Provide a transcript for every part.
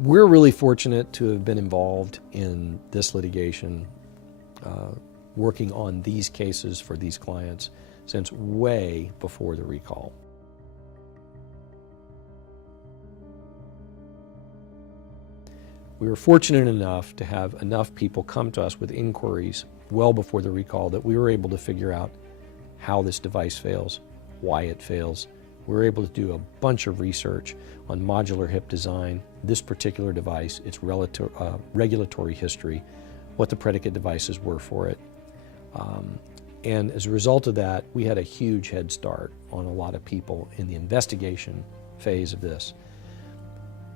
We're really fortunate to have been involved in this litigation, working on these cases for these clients since way before the recall. We were fortunate enough to have enough people come to us with inquiries well before the recall that we were able to figure out how this device fails, why it fails. We were able to do a bunch of research on modular hip design, this particular device, its regulatory history, what the predicate devices were for it. And as a result of that, we had a huge head start on a lot of people in the investigation phase of this.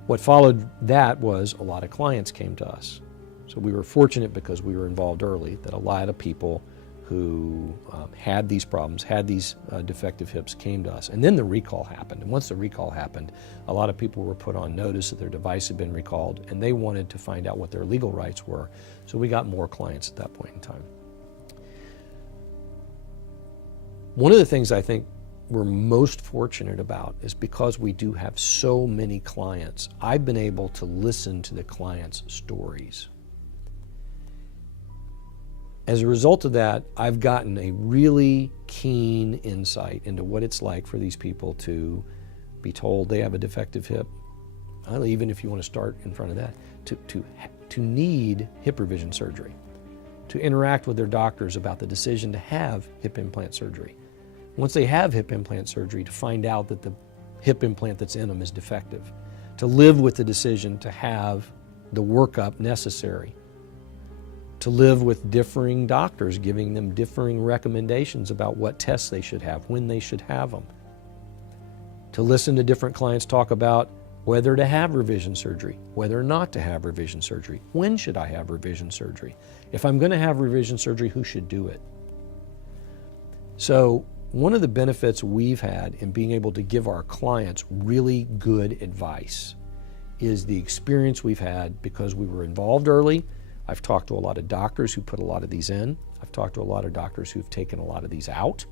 What followed that was a lot of clients came to us. So we were fortunate because we were involved early that a lot of people who had these problems, had these defective hips came to us. And then the recall happened. And once the recall happened, a lot of people were put on notice that their device had been recalled and they wanted to find out what their legal rights were. So we got more clients at that point in time. One of the things I think we're most fortunate about is because we do have so many clients, I've been able to listen to the clients' stories. As a result of that, I've gotten a really keen insight into what it's like for these people to be told they have a defective hip. Even if you want to start in front of that, to need hip revision surgery, to interact with their doctors about the decision to have hip implant surgery. Once they have hip implant surgery, to find out that the hip implant that's in them is defective, to live with the decision to have the workup necessary, to live with differing doctors giving them differing recommendations about what tests they should have, when they should have them, to listen to different clients talk about whether to have revision surgery, whether not to have revision surgery, when should I have revision surgery, if I'm going to have revision surgery, who should do it. So one of the benefits we've had in being able to give our clients really good advice is the experience we've had because we were involved early. I've talked to a lot of doctors who put a lot of these in. I've talked to a lot of doctors who've taken a lot of these out.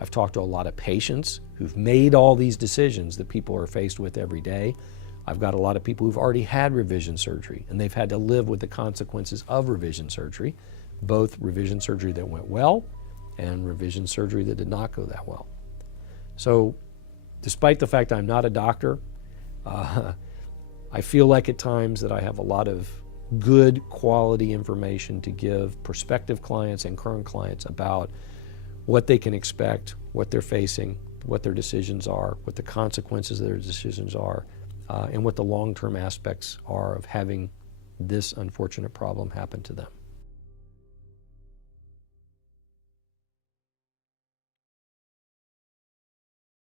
I've talked to a lot of patients who've made all these decisions that people are faced with every day. I've got a lot of people who've already had revision surgery and they've had to live with the consequences of revision surgery, both revision surgery that went well and revision surgery that did not go that well. So despite the fact I'm not a doctor, I feel like at times that I have a lot of good quality information to give prospective clients and current clients about what they can expect, what they're facing, what their decisions are, what the consequences of their decisions are, and what the long-term aspects are of having this unfortunate problem happen to them.